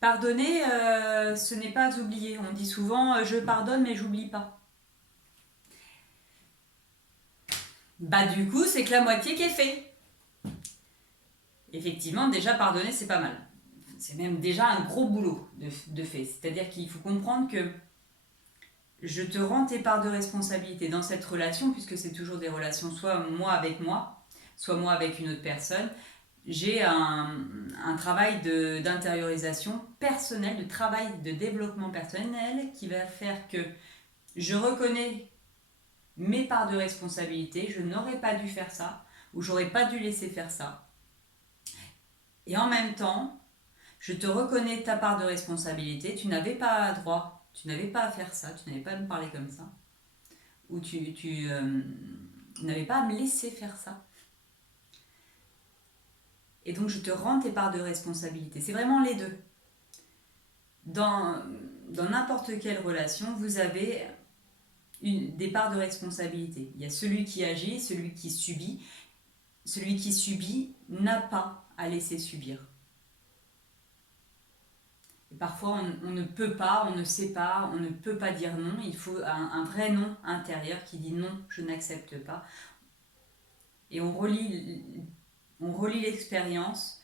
Pardonner, ce n'est pas oublier. On dit souvent je pardonne mais j'oublie pas. Bah du coup, c'est que la moitié qui est fait. Effectivement, déjà pardonner, c'est pas mal. C'est même déjà un gros boulot de fait. C'est-à-dire qu'il faut comprendre que je te rends tes parts de responsabilité dans cette relation, puisque c'est toujours des relations, soit moi, soit moi avec une autre personne. J'ai un travail d'intériorisation personnelle, de travail de développement personnel qui va faire que je reconnais mes parts de responsabilité, je n'aurais pas dû faire ça, ou j'aurais pas dû laisser faire ça. Et en même temps, je te reconnais ta part de responsabilité, tu n'avais pas droit, tu n'avais pas à faire ça, tu n'avais pas à me parler comme ça, ou tu n'avais pas à me laisser faire ça. Et donc je te rends tes parts de responsabilité. C'est vraiment les deux. Dans, dans n'importe quelle relation, vous avez des parts de responsabilité. Il y a celui qui agit, celui qui subit. Celui qui subit n'a pas à laisser subir. Et parfois, on ne peut pas, on ne sait pas, on ne peut pas dire non. Il faut un vrai non intérieur qui dit non, je n'accepte pas. Et on relie l'expérience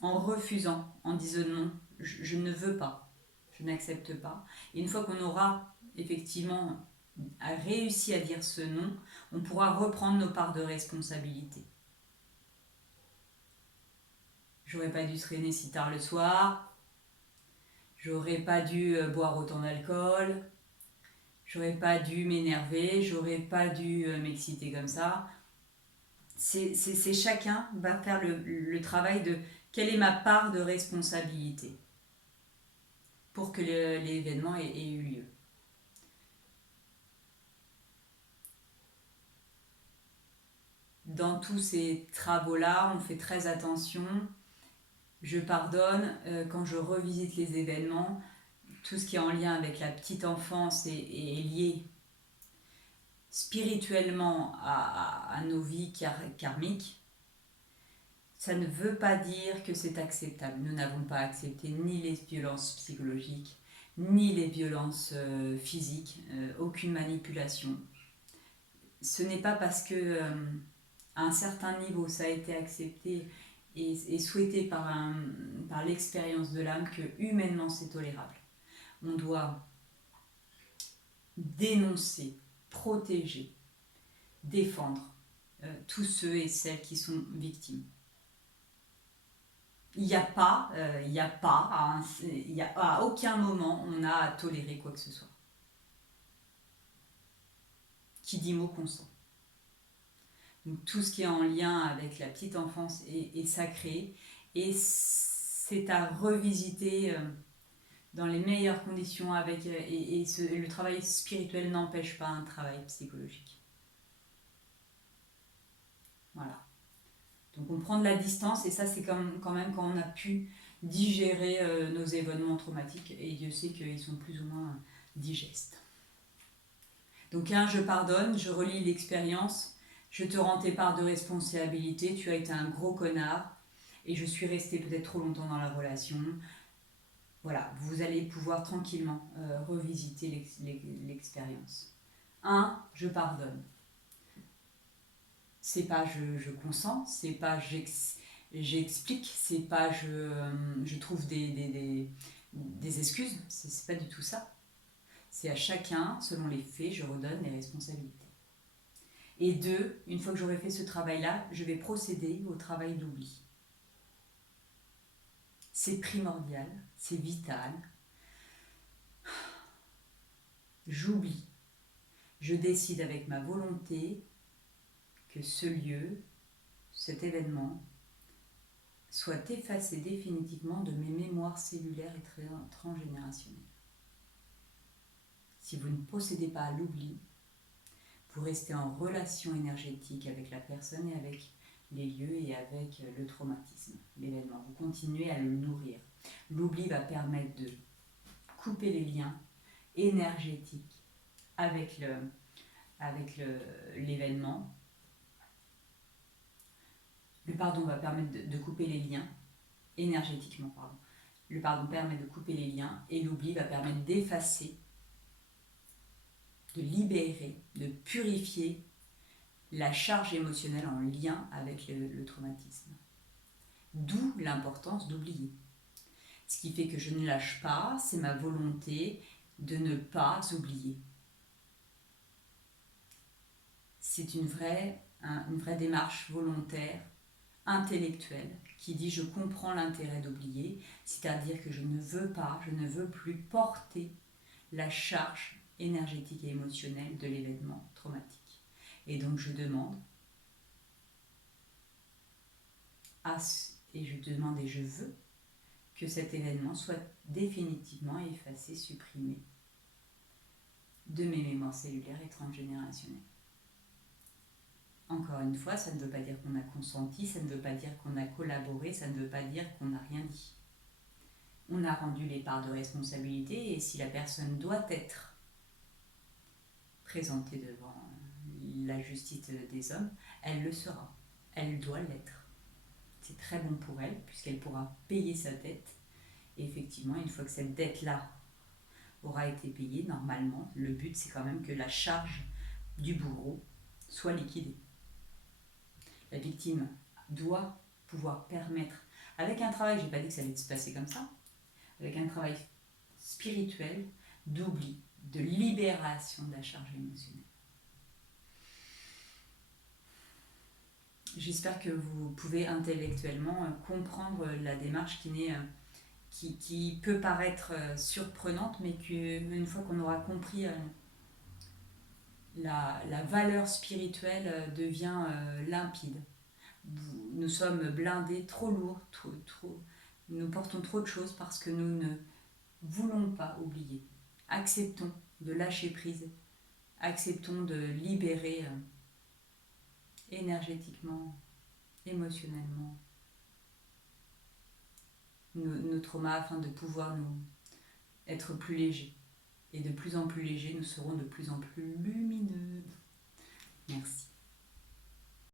en refusant, en disant non, je ne veux pas, je n'accepte pas. Et une fois qu'on aura effectivement réussi à dire ce non, on pourra reprendre nos parts de responsabilité. J'aurais pas dû traîner si tard le soir, j'aurais pas dû boire autant d'alcool, j'aurais pas dû m'énerver, j'aurais pas dû m'exciter comme ça. C'est chacun va faire le travail de quelle est ma part de responsabilité pour que l'événement ait eu lieu. Dans tous ces travaux-là, on fait très attention. Je pardonne quand je revisite les événements. Tout ce qui est en lien avec la petite enfance est lié spirituellement à nos vies karmiques. Ça ne veut pas dire que c'est acceptable. Nous n'avons pas accepté ni les violences psychologiques, ni les violences physiques, aucune manipulation. Ce n'est pas parce que à un certain niveau ça a été accepté et souhaité par l'expérience de l'âme que humainement c'est tolérable. On doit dénoncer, protéger, défendre tous ceux et celles qui sont victimes. Il n'y a pas, à aucun moment on a à tolérer quoi que ce soit. Qui dit mot consent. Donc tout ce qui est en lien avec la petite enfance est sacré et c'est à revisiter dans les meilleures conditions avec le travail spirituel n'empêche pas un travail psychologique. Voilà. Donc on prend de la distance et ça c'est quand même quand on a pu digérer nos événements traumatiques et Dieu sait qu'ils sont plus ou moins digestes. Donc je pardonne, je relis l'expérience, je te rends tes parts de responsabilité, tu as été un gros connard et je suis restée peut-être trop longtemps dans la relation. Voilà, vous allez pouvoir tranquillement revisiter l'expérience. Je pardonne. C'est pas je consens, c'est pas j'explique, c'est pas je trouve des excuses, c'est pas du tout ça. C'est à chacun, selon les faits, je redonne les responsabilités. Et une fois que j'aurai fait ce travail-là, je vais procéder au travail d'oubli. C'est primordial, c'est vital. J'oublie. Je décide avec ma volonté que ce lieu, cet événement, soit effacé définitivement de mes mémoires cellulaires et transgénérationnelles. Si vous ne procédez pas à l'oubli, vous restez en relation énergétique avec la personne et avec les lieux et avec le traumatisme, l'événement. Vous continuez à le nourrir. L'oubli va permettre de couper les liens énergétiques avec l'événement. Le pardon va permettre de couper les liens énergétiquement, Le pardon permet de couper les liens et l'oubli va permettre d'effacer, de libérer, de purifier la charge émotionnelle en lien avec le traumatisme. D'où l'importance d'oublier. Ce qui fait que je ne lâche pas, c'est ma volonté de ne pas oublier. C'est une vraie démarche volontaire, intellectuelle, qui dit je comprends l'intérêt d'oublier, c'est-à-dire que je ne veux plus porter la charge énergétique et émotionnelle de l'événement traumatique. Et donc je demande et je veux que cet événement soit définitivement effacé, supprimé de mes mémoires cellulaires et transgénérationnelles. Encore une fois, ça ne veut pas dire qu'on a consenti, ça ne veut pas dire qu'on a collaboré, ça ne veut pas dire qu'on n'a rien dit. On a rendu les parts de responsabilité et si la personne doit être présentée devant la justice des hommes, elle le sera. Elle doit l'être. C'est très bon pour elle puisqu'elle pourra payer sa dette. Et effectivement, une fois que cette dette-là aura été payée, normalement, le but c'est quand même que la charge du bourreau soit liquidée. La victime doit pouvoir permettre, avec un travail, je n'ai pas dit que ça allait se passer comme ça, avec un travail spirituel, d'oubli, de libération de la charge émotionnelle. J'espère que vous pouvez intellectuellement comprendre la démarche qui peut paraître surprenante, mais qu'une fois qu'on aura compris la valeur spirituelle devient limpide. Nous sommes blindés, trop lourds, nous portons trop de choses parce que nous ne voulons pas oublier. Acceptons de lâcher prise, acceptons de libérer énergétiquement, émotionnellement nos traumas afin de pouvoir nous être plus légers. Et de plus en plus légers, nous serons de plus en plus lumineux. Merci.